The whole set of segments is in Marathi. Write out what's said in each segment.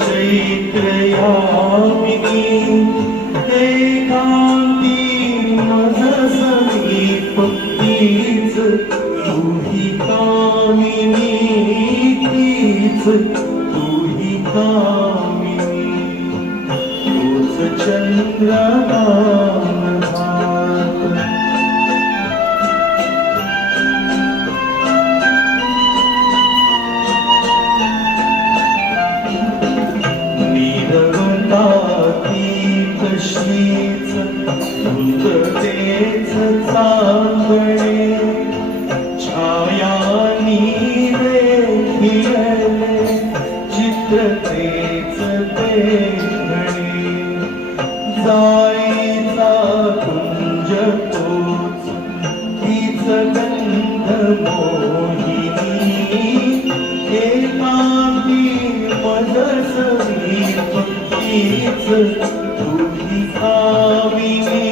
चैत्र यामिनी एकांती मज समीप तीच तुही कामिनी तीच तुही कामिनी तोच चंद्रमान भात कशीच धुततेच चांदणे छाया नीरे फिरले चित्रतेच पेंगणे जाईचा कुंज तोच तीच गंध मोहिनी एकांती मज समीप तीच तुही कामिनी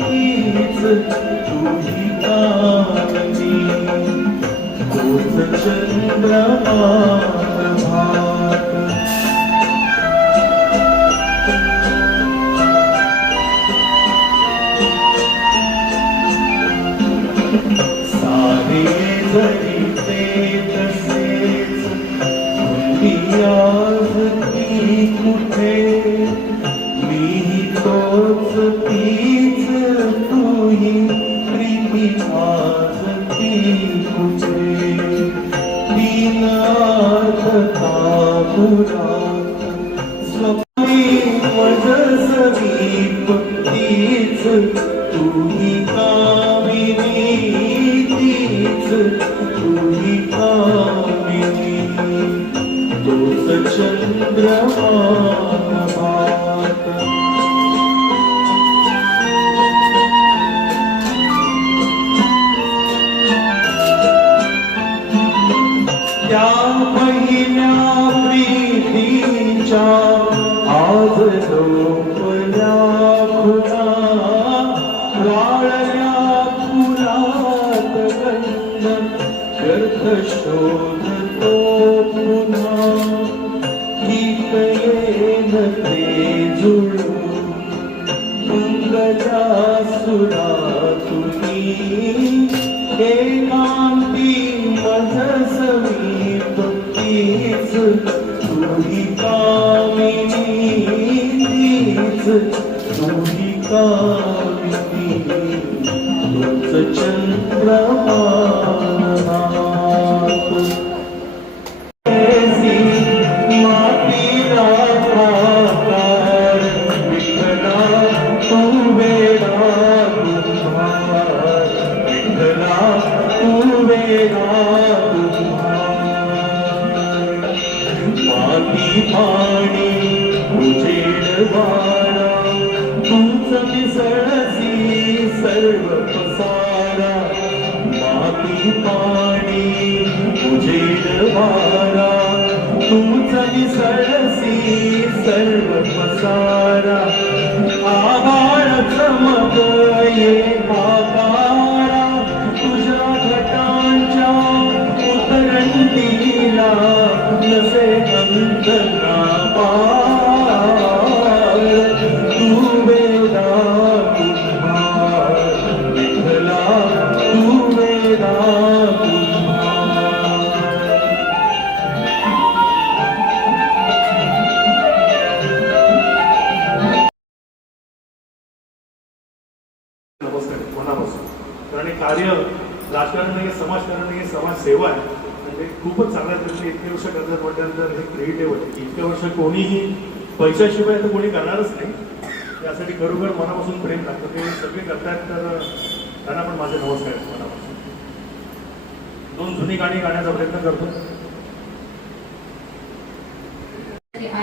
तीच तुही कामिनी तोच चंद्रमान भात सारे जरी ते तसेच तुम्ही आज ती कुठे तोच तीच तुही प्रीती आज ती कुठे तीन अर्थ कापुरात स्वप्नी मज समीप तीच तुही कामिनी तीच तुही कामिनी तोच चंद्रमान भात त्या पहिल्या प्रीतीच्या आज झोपल्या खुला वाळल्या फुलात गंध व्यर्थ शोधतो पुन्हा गीत येन ते जुळून मंगल्या सुरातुनी एकांती मज समीप तीच तुही कामिनी तीच तुही कामिनी तोच चंद्रमान भात मातीला आकार विठ्ठला तू वेडा विठ्ठला तू वेडा माती पाणी उजेड वारा तूच मिसळसी सर्व पसारा माती पाणी उजेड वारा तूच मिसळसी सर्व पसारा आभाळ चमक ये आकारा तुझ्या घटांच्या उतरंतीला नसे अंतना पार तू वेदा कुंभार विठ्ठला तू वेदा नमस्कार मनापासून. कारण हे कार्य राजकारण नाही, समाजकारण नाही, समाजसेवा आहे. म्हणजे खूपच चांगल्या प्रकारे इतके वर्ष करतात म्हटल्यानंतर हे क्रिएटिव्ह आहे. इतके वर्ष कोणीही पैशाशिवाय तर कोणी करणारच नाही. यासाठी खरोखर मनापासून प्रेम लागतं. ते सगळे करतात तर त्यांना पण माझे नमस्कार आहेत मनापासून. 2 जुनी गाणी गाण्याचा प्रयत्न करतो.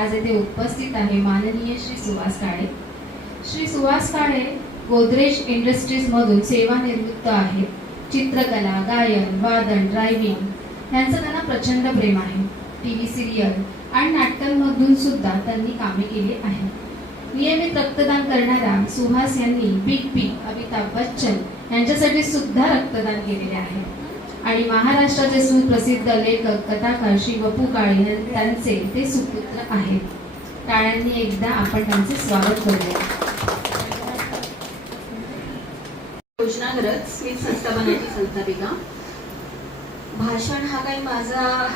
आज येथे उपस्थित आहे माननीय श्री सुहास काळे. श्री सुहास काळे गोदरेज इंडस्ट्रीज मधून सेवानिवृत्त आहेत. चित्रकला, गायन, वादन, ड्रायव्हिंग यांचं त्यांना प्रचंड प्रेम आहे. टीव्ही सिरियल आणि नाटकांमधून सुद्धा त्यांनी कामे केली आहेत. नियमित रक्तदान करणाऱ्या सुहास यांनी बिग बी अमिताभ बच्चन यांच्यासाठी सुद्धा रक्तदान केलेले आहे आणि महाराष्ट्राचे सुप्रसिद्ध लेखक कथाकार श्री वपू काळे त्यांचे ते सुपुत्र आहेत. टाळ्यांनी एकदा आपण त्यांचे स्वागत करूया. योजनाग्रज स्मित संस्थापनाची संस्थापिका. भाषण हा काही माझा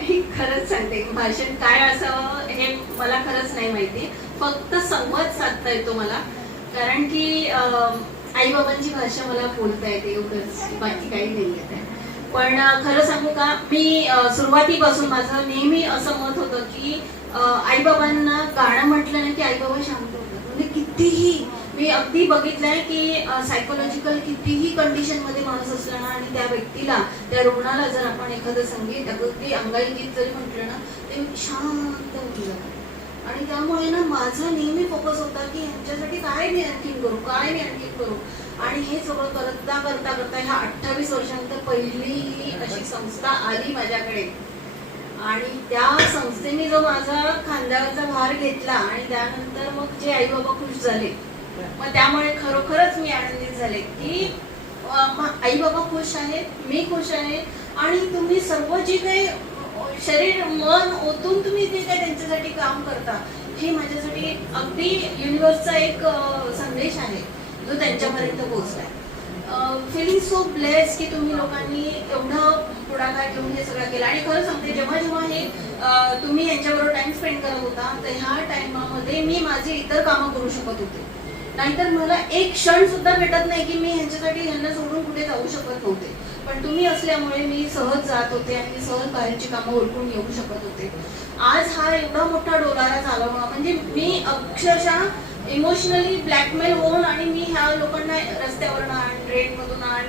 खरंच सांगते, भाषण काय असावं हे मला खरंच नाही माहिती. फक्त संवाद साधता येतो मला, कारण की आई बाबांची भाषा मला बोलता येते, एवढंच, बाकी काही नाही येत आहे. पण खरं सांगू का, मी सुरुवातीपासून माझं नेहमी असं मत होतं की आई बाबांना गाणं म्हटलं ना की आई बाबा शांत होतात. म्हणजे कितीही मी अगदी बघितलंय की सायकोलॉजिकल कितीही कंडिशन मध्ये माणूस असला ना आणि त्या व्यक्तीला, त्या रुग्णाला जर आपण एखादं संगीत अगदी अंगाई गीत जरी म्हटलं ना ते शांत होऊन जातं. आणि त्यामुळे ना माझा नेहमी फोकस होता की ह्यांच्यासाठी काय मी आणखीन करू. आणि हे सगळं करता करता करता ह्या 28 वर्षानंतर पहिली अशी संस्था आली माझ्याकडे. आणि त्या संस्थेने जो माझा खांद्यावरचा भार घेतला आणि त्यानंतर मग जे आई बाबा खुश झाले, मग त्यामुळे खरोखरच मी आनंदित झाले की आई बाबा खुश आहेत, मी खुश आहे. आणि तुम्ही सर्व जे काही शरीर मन ओतून तुम्ही जे काही त्यांच्यासाठी काम करता, हे माझ्यासाठी अगदी युनिव्हर्सचा एक संदेश आहे जो त्यांच्यापर्यंत पोहोचलाय. फिलिंग सो ब्लेस्ड की तुम्ही लोकांनी एवढं पुढाकार घेऊन हे सगळं केलं. आणि खरं सांगते, जेव्हा जेव्हा हे तुम्ही यांच्याबरोबर टाइम स्पेंड करत होता, तर ह्या टाइमामध्ये मी माझे इतर कामं करू शकत होते. नाहीतर मला एक क्षण सुद्धा भेटत नाही की मी ह्यांच्यासाठी ह्यांना सोडून कुठे जाऊ शकत नव्हते. पण तुम्ही असल्यामुळे मी सहज जात होते आणि मी सहज बाहेरची कामं ओळखून येऊ शकत होते. आज हा एवढा मोठा डोलारा चालवणं म्हणजे मी अक्षरशः इमोशनली ब्लॅकमेल होऊन, आणि मी ह्या लोकांना रस्त्यावरून आण, ट्रेनमधून आण,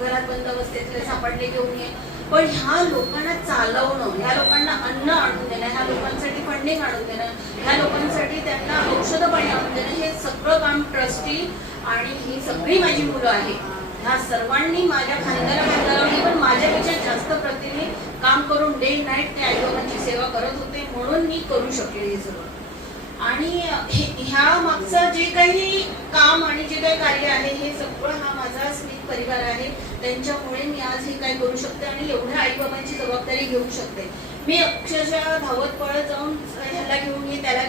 घरात बंद अवस्थेतले सापडले घेऊन ये, पण ह्या लोकांना चालवणं, ह्या लोकांना अन्न आणून देणं, ह्या लोकांसाठी फंडिंग आणून देणं, ह्या लोकांसाठी त्यांना औषधं पाणी आणून देणं, हे सगळं काम ट्रस्टी आणि ही सगळी माझी मुलं आहेत. ह्या सर्वांनी माझ्या खांद्याला पण माझ्यापेक्षा जास्त प्रतीने काम करून डे नाईट ते आईबाबांची सेवा करत होते, म्हणून मी करू शकले हे सगळं. आणि ह्या मागचं जे काही काम आणि जे काही कार्य आहे हे सगळं हा माझा स्मित परिवार आहे. त्यांच्यामुळे मी आज हे काय करू शकते आणि एवढ्या आईबाबांची जबाबदारी घेऊ शकते. मी अक्षरशः धावत पळत जाऊन ह्याला घेऊन ये, त्याला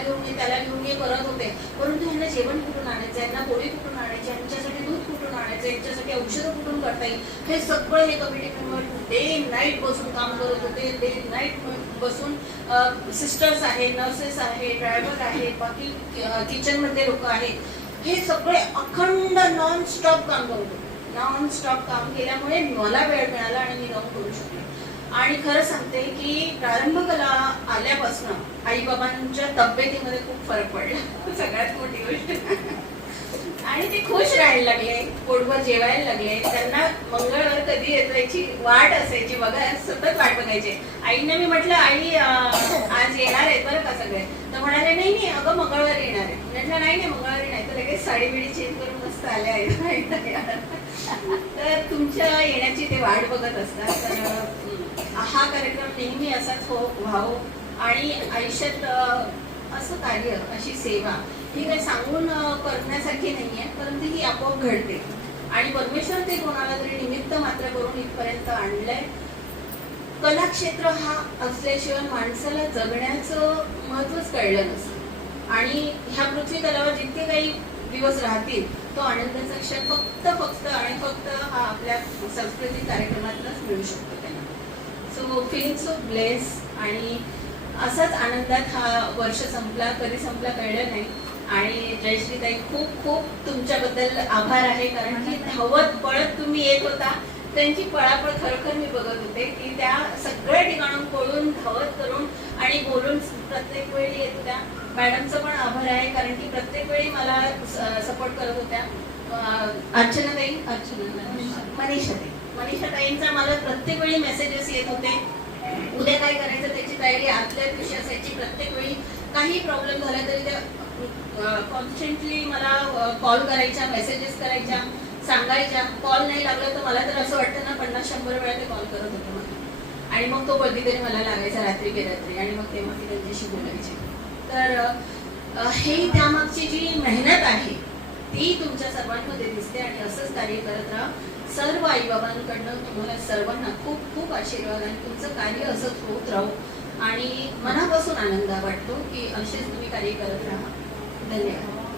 घेऊन ये करत होते, परंतु ह्यांना जेवण कुठून आणायचं, यांना पोळी कुठून आणायची, यांच्यासाठी दूध कुठून आणायचं, यांच्यासाठी औषधं कुठून करता येईल, हे सगळं हे कमिटी मेंबर डे नाईट बसून काम करत होते. डे नाईट बसून सिस्टर्स आहे, नर्सेस आहे, ड्रायव्हर आहे, बाकी किचनमधले लोक आहेत, हे सगळे अखंड नॉन स्टॉप काम करत होते. नॉन स्टॉप काम केल्यामुळे मला वेळ मिळाला आणि मी जाऊन करू शकले. आणि खरं सांगते की प्रारंभ कला आल्यापासून आईबाबांच्या तब्येतीमध्ये खूप फरक पडला, सगळ्यात मोठी गोष्ट. आणि ते खुश राहायला लागले, पोटभर जेवायला लागले. त्यांना मंगळवार कधी येतो याची वाट असायची, बघा सतत वाट बघायची. आईंना मी म्हटलं, आई आज येणार आहेत बरं का सगळे, तर म्हणाले नाही अगं मंगळवारी येणार आहे. म्हटलं नाही मंगळवारी नाही, तर लगेच साडी बिडी चेंज करून मस्त आले आहे. तर तुमच्या येण्याची ते वाट बघत असतात. तर हा कार्यक्रम नेहमी असाच व्हावं. आणि आयुष्यात असं कार्य, अशी सेवा ही काही सांगून करण्यासारखी नाहीये, परंतु ही आपोआप घडते. आणि परमेश्वर ते कोणाला तरी निमित्त मात्र करून इथपर्यंत आणलंय. कला क्षेत्र हा असल्याशिवाय माणसाला जगण्याचं महत्वच कळलं नसतं. आणि ह्या पृथ्वी तलावर जितके काही दिवस राहतील, तो आनंदाचा क्षण फक्त आणि फक्त हा आपल्या सांस्कृतिक कार्यक्रमातूनच मिळू शकतो त्यांना. So feeling so bless. आणि असाच आनंदात हा वर्ष संपला, कधी संपला कळलं नाही. आणि जयश्रीताई खूप खूप तुमच्याबद्दल आभार आहे, कारण की धावत पळत तुम्ही येत होता. त्यांची पळापळ खरोखर मी बघत होते की त्या सगळ्या ठिकाणून पळून धावत करून आणि बोलून प्रत्येक वेळी येत होत्या. मॅडमचं पण आभार आहे, कारण की प्रत्येक वेळी मला सपोर्ट करत होत्या. मनीषाताईंचा मला प्रत्येक वेळी मेसेजेस येत होते, उद्या काय करायचं त्याची तयारी आदल्या दिवशी असायची. प्रत्येक वेळी काही प्रॉब्लेम झाला तरी त्या कॉन्स्टंटली मला कॉल करायच्या, मेसेजेस करायच्या, सांगायच्या. कॉल नाही लागला तर मला तर असं वाटतं ना 50-100 वेळा ते कॉल करत होतं मला. आणि मग तो कधीतरी मला लागायचा रात्री बेरात्री, आणि मग तेव्हा ती त्यांच्याशी बोलायची. तर हे त्यामागची जी मेहनत आहे ती तुमच्या सर्वांमध्ये दिसते. आणि असंच कार्य करत राहा. सर्व आईबाबांकडनं तुम्हाला सर्वांना खूप खूप आशीर्वाद आणि तुमचं कार्य असंच होत राहू आणि मनापासून आनंद वाटतो की असेच तुम्ही कार्य करत राहा. धन्यवाद.